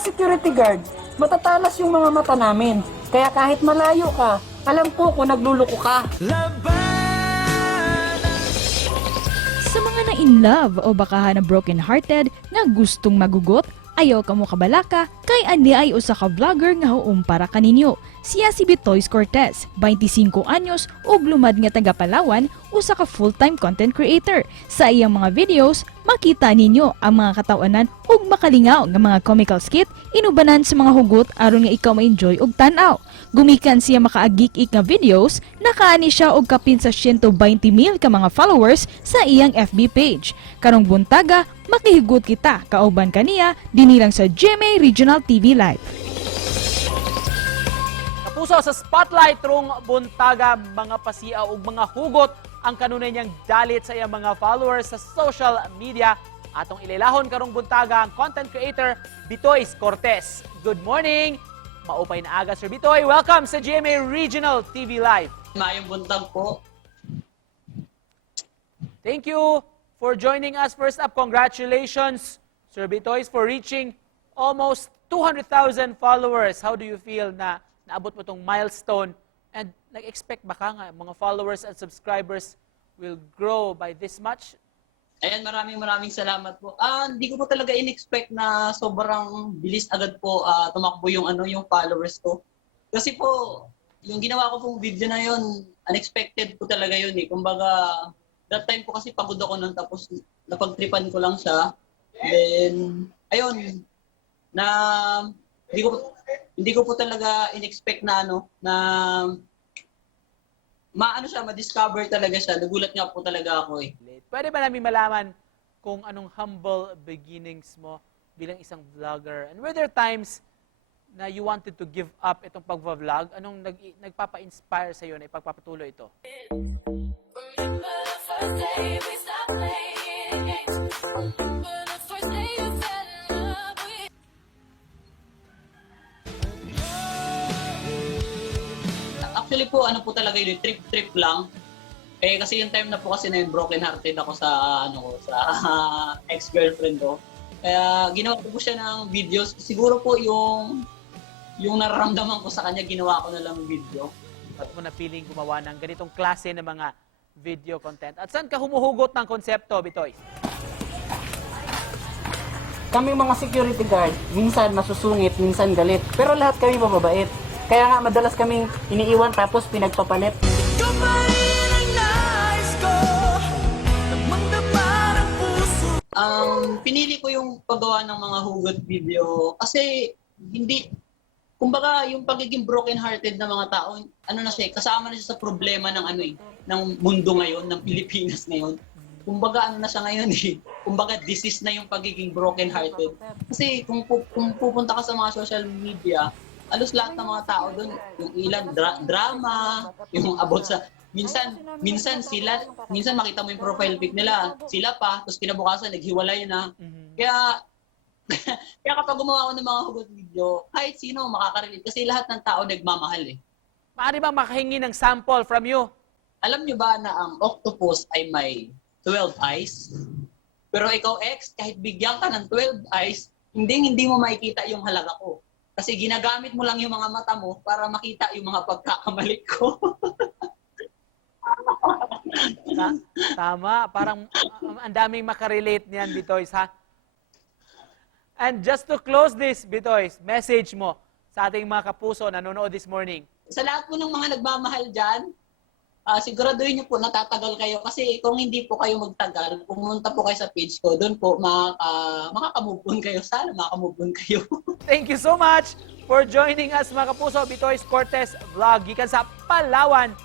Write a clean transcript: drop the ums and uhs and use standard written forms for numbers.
security guard, matatalas yung mga mata namin. Kaya kahit malayo ka, alam ko kung nagluluko ka. Sa mga na-in love o baka na broken-hearted nga gustong magugot, ayaw ka mo kabalaka, kay andi ay usa ka vlogger nga huumpara kaninyo. Siya si Bitoys Cortez, 25 anyos ug lumad nga taga Palawan, usa ka full-time content creator. Sa iyang mga videos, makita ninyo ang mga katawanan ug makalingaw nga mga comical skit inubanan sa mga hugot aron nga ikaw ma-enjoy ug tan-aw. Gumikan siya makaagik-ik nga videos, nakaani siya og kapin sa 120,000 ka mga followers sa iyang FB page. Karong buntaga, makihigot kita kauban kaniya dinilang sa GMA Regional TV Live. Kapuso sa spotlight rong buntaga, mga pasiaw ug mga hugot ang kanunay niyang dalit sa iyang mga followers sa social media. Atong ililahon karong buntaga ang content creator Bitoys Cortez. Good morning! Maupay na aga, Sir Bitoy. Welcome sa GMA Regional TV Live. Mayong buntag po. Thank you for joining us. First up, congratulations, Sir Bitoys, for reaching almost 200,000 followers. How do you feel na naabot mo itong milestone? And nag-expect ba ka nga mga followers and subscribers will grow by this much? Ayan, maraming salamat po. Hindi ko po talaga in-expect na sobrang bilis agad po tumakbo yung yung followers ko. Kasi po, yung ginawa ko pong video na yun, unexpected po talaga yun eh. Kumbaga, that time po kasi pagod ako nun, tapos napagtripan ko lang siya. Then, ayun, na hindi ko po talaga in-expect na ma-discover talaga siya. Nagulat nga po talaga ako eh. Pwede ba namin malaman kung anong humble beginnings mo bilang isang vlogger? And were there times na you wanted to give up itong pag-vlog? Anong nagpapa-inspire sa'yo na ipagpapatuloy ito? Actually po, ano po talaga yun, trip lang. Eh kasi yung time na po kasi na broken hearted ako sa sa ex-girlfriend ko. Kaya ginawa ko po siya ng videos. Siguro po yung nararamdaman ko sa kanya, ginawa ko na lang video. Ba't mo na feeling gumawa ng ganitong klase ng mga video content? At saan ka humuhugot ng konsepto, Bitoy? Kami mga security guard, minsan masusungit, minsan galit. Pero lahat kami mababait. Kaya nga madalas kaming iniiwan tapos pinagpapalit. Pinili ko yung paggawa ng mga hugot video kasi kumbaga yung pagiging broken-hearted na mga tao, kasama na siya sa problema ng ng mundo ngayon, ng Pilipinas ngayon. Kumbaga na siya ngayon eh. Kumbaga disease na yung pagiging broken-hearted. Kasi kung pupunta ka sa mga social media, alos lahat ng mga tao doon, yung ilan drama, yung about sa minsan makita mo yung profile pic nila, sila pa, tapos kinabukasan naghiwalay na. Kaya kapag gumawa ako ng mga hugot video, kahit sino makaka-relate kasi lahat ng tao nagmamahal eh. Maaari bang makahingi ng sample from you? Alam nyo ba na ang octopus ay may 12 eyes? Pero ikaw ex, kahit bigyan ka ng 12 eyes, hindi mo makikita yung halaga ko. Kasi ginagamit mo lang yung mga mata mo para makita yung mga pagkakamali ko. Tama. Parang ang daming makarelate niyan, Bitoys, ha? And just to close this, Bitoys, message mo sa ating mga kapuso na nanonood this morning. Sa lahat po ng mga nagmamahal dyan, siguraduhin niyo po natatagal kayo. Kasi kung hindi po kayo magtagal, pumunta po kayo sa page ko, doon po makakamove on kayo. Sana makakamove on kayo. Thank you so much for joining us, mga kapuso. Bitoys Cortez Vlog, gikan sa Palawan,